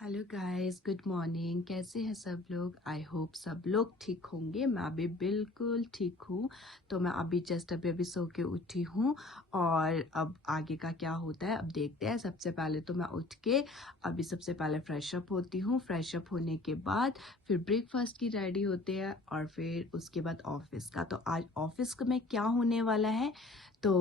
Hello guys, good morning. कैसे हैं सब लोग? आई होप सब लोग ठीक होंगे। मैं अभी बिल्कुल ठीक हूँ। तो मैं अभी अभी सो के उठी हूँ और अब आगे का क्या होता है अब देखते हैं। सबसे पहले तो मैं उठ के अभी सबसे पहले फ्रेश अप होती हूँ। फ्रेश अप होने के बाद फिर ब्रेकफास्ट की रेडी होते हैं और फिर उसके बाद ऑफिस का। तो आज ऑफिस में क्या होने वाला है तो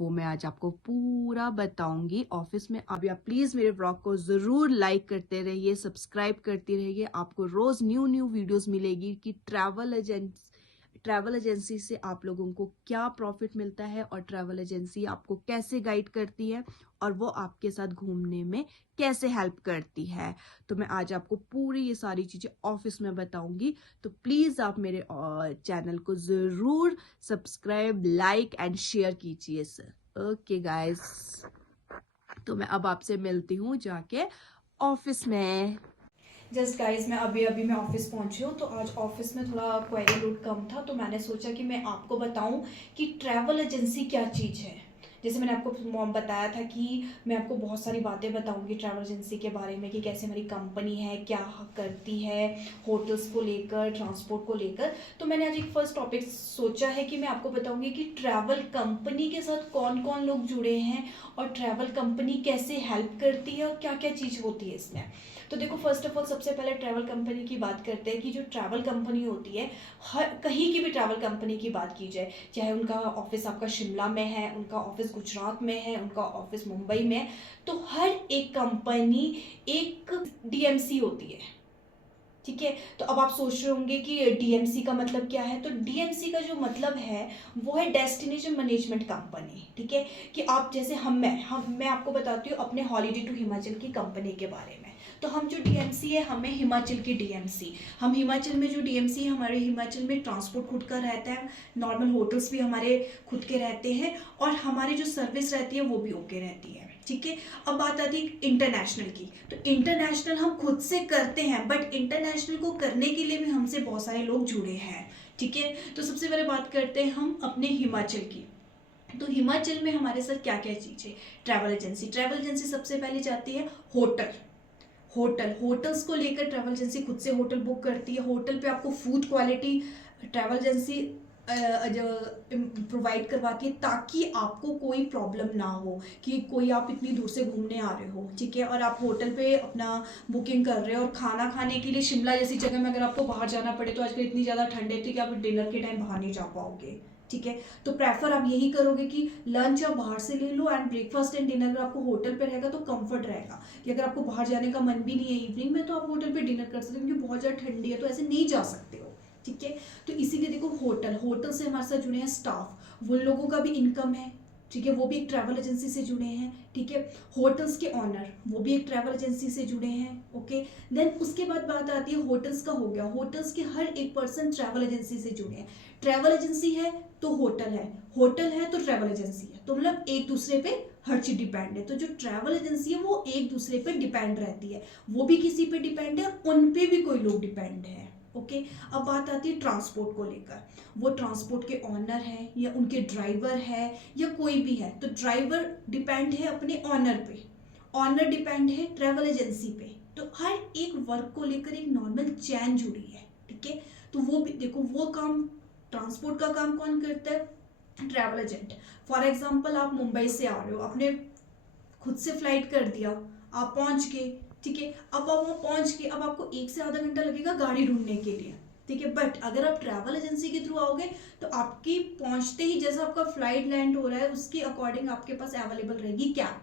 वो मैं आज आपको पूरा बताऊंगी। ऑफिस में अभी आप प्लीज मेरे ब्लॉग को जरूर लाइक करते रहिए, सब्सक्राइब करते रहिए। आपको रोज न्यू न्यू वीडियोस मिलेगी कि ट्रैवल एजेंसी से आप लोगों को क्या प्रॉफिट मिलता है और ट्रैवल एजेंसी आपको कैसे गाइड करती है और वो आपके साथ घूमने में कैसे हेल्प करती है। तो मैं आज आपको पूरी ये सारी चीजें ऑफिस में बताऊंगी। तो प्लीज आप मेरे चैनल को जरूर सब्सक्राइब, लाइक एंड शेयर कीजिए सर। ओके गाइस, तो मैं अब आपसे मिलती हूँ जाके ऑफिस में। जस्ट गाइस मैं अभी मैं ऑफिस पहुंची हूँ। तो आज ऑफिस में थोड़ा क्वेरी लोड कम था, तो मैंने सोचा कि मैं आपको बताऊं कि ट्रैवल एजेंसी क्या चीज़ है। जैसे मैंने आपको बताया था कि मैं आपको बहुत सारी बातें बताऊंगी ट्रैवल एजेंसी के बारे में कि कैसे हमारी कंपनी है, क्या करती है, होटल्स को लेकर, ट्रांसपोर्ट को लेकर। तो मैंने आज एक फर्स्ट टॉपिक सोचा है कि मैं आपको बताऊंगी कि ट्रैवल कंपनी के साथ कौन कौन लोग जुड़े हैं और ट्रैवल कंपनी कैसे हेल्प करती है और क्या क्या चीज़ होती है इसमें। तो देखो, फर्स्ट ऑफ ऑल सबसे पहले ट्रैवल कंपनी की बात करते हैं कि जो ट्रैवल कंपनी होती है, हर कहीं की भी ट्रैवल कंपनी की बात की जाए, चाहे उनका ऑफिस आपका शिमला में है, उनका ऑफिस गुजरात में है, उनका ऑफिस मुंबई में है, तो हर एक कंपनी एक डीएमसी होती है। ठीक है। तो अब आप सोच रहे होंगे कि डीएमसी का मतलब क्या है। तो डीएमसी का जो मतलब है वो है डेस्टिनेशन मैनेजमेंट कंपनी। ठीक है। कि आप जैसे मैं आपको बताती हूँ अपने हॉलीडे टू हिमाचल की कंपनी के बारे में। तो हम जो डीएमसी है, हमें हिमाचल की डीएमसी, हम हिमाचल में जो डीएमसी है, हमारे हिमाचल में ट्रांसपोर्ट खुद का रहता है, नॉर्मल होटल्स भी हमारे खुद के रहते हैं और हमारी जो सर्विस रहती है वो भी ओके रहती है। ठीक है। अब बात आती है इंटरनेशनल की। तो इंटरनेशनल हम खुद से करते हैं, बट इंटरनेशनल को करने के लिए भी हमसे बहुत सारे लोग जुड़े हैं। ठीक है। तो सबसे पहले बात करते हैं हम अपने हिमाचल की। तो हिमाचल में हमारे साथ क्या क्या चीज़ है। ट्रैवल एजेंसी सबसे पहले जाती है होटल्स को लेकर ट्रैवल एजेंसी खुद से होटल बुक करती है। होटल पे आपको food quality travel agency provide करवाती है, ताकि आपको कोई प्रॉब्लम ना हो कि कोई आप इतनी दूर से घूमने आ रहे हो, ठीक है, और आप होटल पे अपना बुकिंग कर रहे हो और खाना खाने के लिए शिमला जैसी जगह में अगर आपको बाहर जाना पड़े, तो आजकल इतनी ज़्यादा ठंड है कि आप डिनर के टाइम बाहर नहीं जा पाओगे। ठीक है। तो प्रेफर आप यही करोगे कि लंच आप बाहर से ले लो एंड ब्रेकफास्ट एंड डिनर अगर आपको होटल पे रहेगा तो कंफर्ट रहेगा कि अगर आपको बाहर जाने का मन भी नहीं है इवनिंग में, तो आप होटल पे डिनर कर सकते हो, क्योंकि बहुत ज़्यादा ठंडी है तो ऐसे नहीं जा सकते हो। ठीक है। तो इसीलिए देखो, होटल से हमारे साथ जुड़े हैं स्टाफ, वो लोगों का भी इनकम है। ठीक है। वो भी एक ट्रैवल एजेंसी से जुड़े हैं। ठीक है। होटल्स के ऑनर वो भी एक ट्रैवल एजेंसी से जुड़े हैं। ओके। देन उसके बाद बात आती है, होटल्स का हो गया, होटल्स के हर एक पर्सन ट्रैवल एजेंसी से जुड़े हैं। ट्रैवल एजेंसी है तो होटल है तो ट्रैवल एजेंसी है, तो मतलब एक दूसरे पे हर चीज डिपेंड है। तो जो ट्रैवल एजेंसी है वो एक दूसरे पे डिपेंड रहती है, वो भी किसी पे डिपेंड है और उन पे भी कोई लोग डिपेंड है। ओके। अब बात आती है ट्रांसपोर्ट को लेकर, वो ट्रांसपोर्ट के ऑनर है या उनके ड्राइवर है या कोई भी है, तो ड्राइवर डिपेंड है अपने ऑनर पे, ऑनर डिपेंड है ट्रैवल एजेंसी पे। तो हर एक वर्क को लेकर एक नॉर्मल चैन जुड़ी है। ठीक है। तो वो भी देखो, वो काम ट्रांसपोर्ट का काम कौन करता है, ट्रैवल एजेंट। फॉर एग्जाम्पल आप मुंबई से आ रहे हो, आपने खुद से फ्लाइट कर दिया, आप पहुंच गए। ठीक है। अब आप वहां पहुंच के अब आपको 1 से आधा घंटा लगेगा गाड़ी ढूंढने के लिए। ठीक है। बट अगर आप ट्रैवल एजेंसी के थ्रू आओगे तो आपकी पहुंचते ही जैसा आपका फ्लाइट लैंड हो रहा है उसके अकॉर्डिंग आपके पास अवेलेबल रहेगी कैब।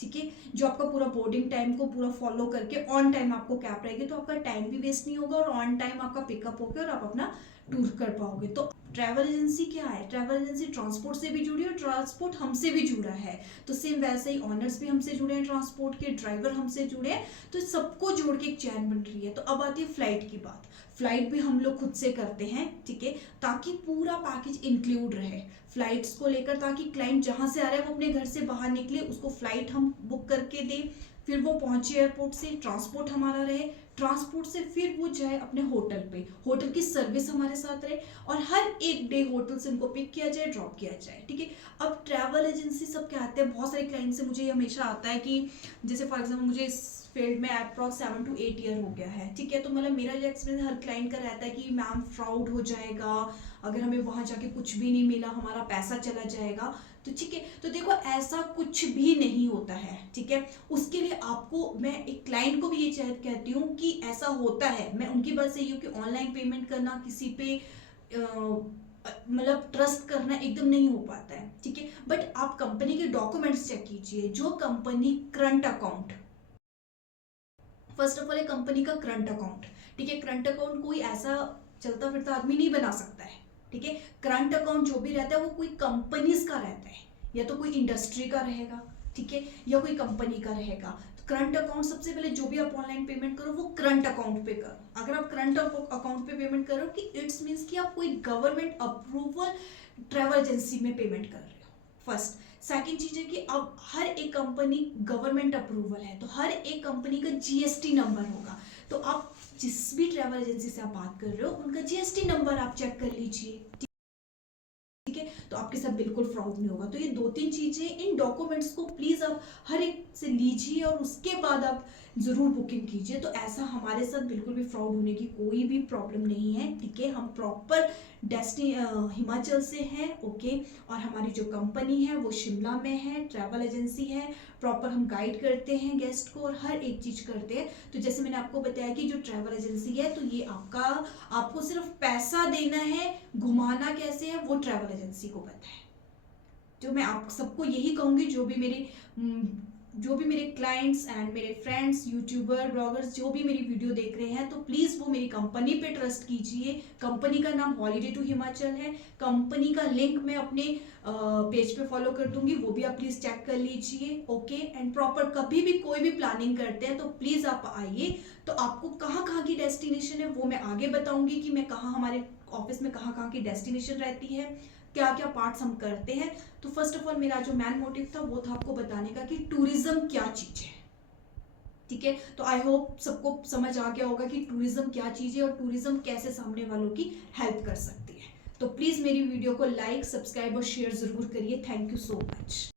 ठीक है। जो आपका पूरा बोर्डिंग टाइम को पूरा फॉलो करके ऑन टाइम आपको कैब रहेगी, तो आपका टाइम भी वेस्ट नहीं होगा और ऑन टाइम आपका पिकअप होगा और आप अपना टूर कर पाओगे। तो ट्रैवल एजेंसी क्या है, ट्रैवल एजेंसी ट्रांसपोर्ट से भी जुड़ी है और ट्रांसपोर्ट हमसे भी जुड़ा है। तो सेम वैसे ही ऑनर्स भी हमसे जुड़े हैं, ट्रांसपोर्ट के ड्राइवर हमसे जुड़े हैं, तो सबको जोड़ के एक चैन बन रही है। तो अब आती है फ्लाइट की बात। फ्लाइट भी हम लोग खुद से करते हैं। ठीक है। ताकि पूरा पैकेज इंक्लूड रहे फ्लाइट्स को लेकर, ताकि क्लाइंट जहां से आ रहा है वो अपने घर से बाहर निकले, उसको फ्लाइट हम बुक करके दें, फिर वो पहुंचे एयरपोर्ट से, ट्रांसपोर्ट हमारा रहे, ट्रांसपोर्ट से फिर वो जाए अपने होटल पे, होटल की सर्विस हमारे साथ रहे और हर एक डे होटल से उनको पिक किया जाए, ड्रॉप किया जाए, ठीक है। अब ट्रैवल एजेंसी सब क्या आते हैं, बहुत सारे क्लाइंट से मुझे ये हमेशा आता है कि जैसे फॉर एग्जाम्पल मुझे इस फील्ड में अप्रॉक्स 7 to 8 ईयर हो गया है, ठीक है। तो मतलब मेरा जो एक्सपीरियंस हर क्लाइंट का रहता है कि मैम फ्रॉड हो जाएगा, अगर हमें वहाँ जाके कुछ भी नहीं मिला, हमारा पैसा चला जाएगा। तो ठीक है, तो देखो ऐसा कुछ भी नहीं होता है, ठीक है। उसके लिए आपको मैं एक क्लाइंट को भी ये कहती हूँ कि ऐसा होता है, मैं उनकी बात से ये हूँ कि ऑनलाइन पेमेंट करना, किसी पे मतलब ट्रस्ट करना एकदम नहीं हो पाता है, ठीक है। बट आप कंपनी के डॉक्यूमेंट्स चेक कीजिए, जो company current account, first of all एक कंपनी का करंट अकाउंट, ठीक है। करंट अकाउंट कोई ऐसा चलता फिरता आदमी नहीं बना सकता है, ठीक है। करंट अकाउंट जो भी रहता है वो कोई कंपनीज का रहता है, या तो कोई इंडस्ट्री का रहेगा, ठीक है, या कोई कंपनी का रहेगा। तो करंट अकाउंट सबसे पहले जो भी आप ऑनलाइन पेमेंट करो वो करंट अकाउंट पे करो। अगर आप करंट अकाउंट पे पेमेंट करो कि इट्स मीन्स कि आप कोई गवर्नमेंट अप्रूवल ट्रैवल एजेंसी में पेमेंट कर रहे हो, फर्स्ट। सेकेंड चीज है कि अब हर एक कंपनी गवर्नमेंट अप्रूवल है, तो हर एक कंपनी का जीएसटी नंबर होगा। तो आप जिस भी ट्रैवल एजेंसी से आप बात कर रहे हो उनका जीएसटी नंबर आप चेक कर लीजिए, ठीक है। तो आपके साथ बिल्कुल फ्रॉड नहीं होगा। तो ये 2-3 चीजें, इन डॉक्यूमेंट्स को प्लीज आप हर एक से लीजिए और उसके बाद आप जरूर बुकिंग कीजिए। तो ऐसा हमारे साथ बिल्कुल भी फ्रॉड होने की कोई भी प्रॉब्लम नहीं है, ठीक है। हम प्रॉपर हिमाचल से हैं, ओके। और हमारी जो कंपनी है वो शिमला में है, ट्रैवल एजेंसी है, प्रॉपर हम गाइड करते हैं गेस्ट को और हर एक चीज करते हैं। तो जैसे मैंने आपको बताया कि जो ट्रैवल एजेंसी है, तो ये आपको सिर्फ पैसा देना है, घुमाना कैसे है वो ट्रैवल एजेंसी को पता है। जो मैं आप सबको यही कहूंगी, जो भी मेरे क्लाइंट्स एंड मेरे फ्रेंड्स, यूट्यूबर, ब्लॉगर्स जो भी मेरी वीडियो देख रहे हैं, तो प्लीज वो मेरी कंपनी पे ट्रस्ट कीजिए। कंपनी का नाम हॉलीडे टू हिमाचल है, कंपनी का लिंक मैं अपने पेज पे फॉलो कर दूंगी, वो भी आप प्लीज चेक कर लीजिए, ओके। एंड प्रॉपर कभी भी कोई भी प्लानिंग करते हैं तो प्लीज आप आइए। तो आपको कहाँ कहाँ की डेस्टिनेशन है वो मैं आगे बताऊंगी कि मैं कहाँ, हमारे ऑफिस में कहाँ कहाँ की डेस्टिनेशन रहती है, क्या क्या पार्ट्स हम करते हैं। तो फर्स्ट ऑफ ऑल मेरा जो मैन मोटिव था वो था आपको बताने का कि टूरिज्म क्या चीज है, ठीक है। तो आई होप सबको समझ आ गया होगा कि टूरिज्म क्या चीज है और टूरिज्म कैसे सामने वालों की हेल्प कर सकती है। तो प्लीज मेरी वीडियो को लाइक, सब्सक्राइब और शेयर जरूर करिए। Thank you so much.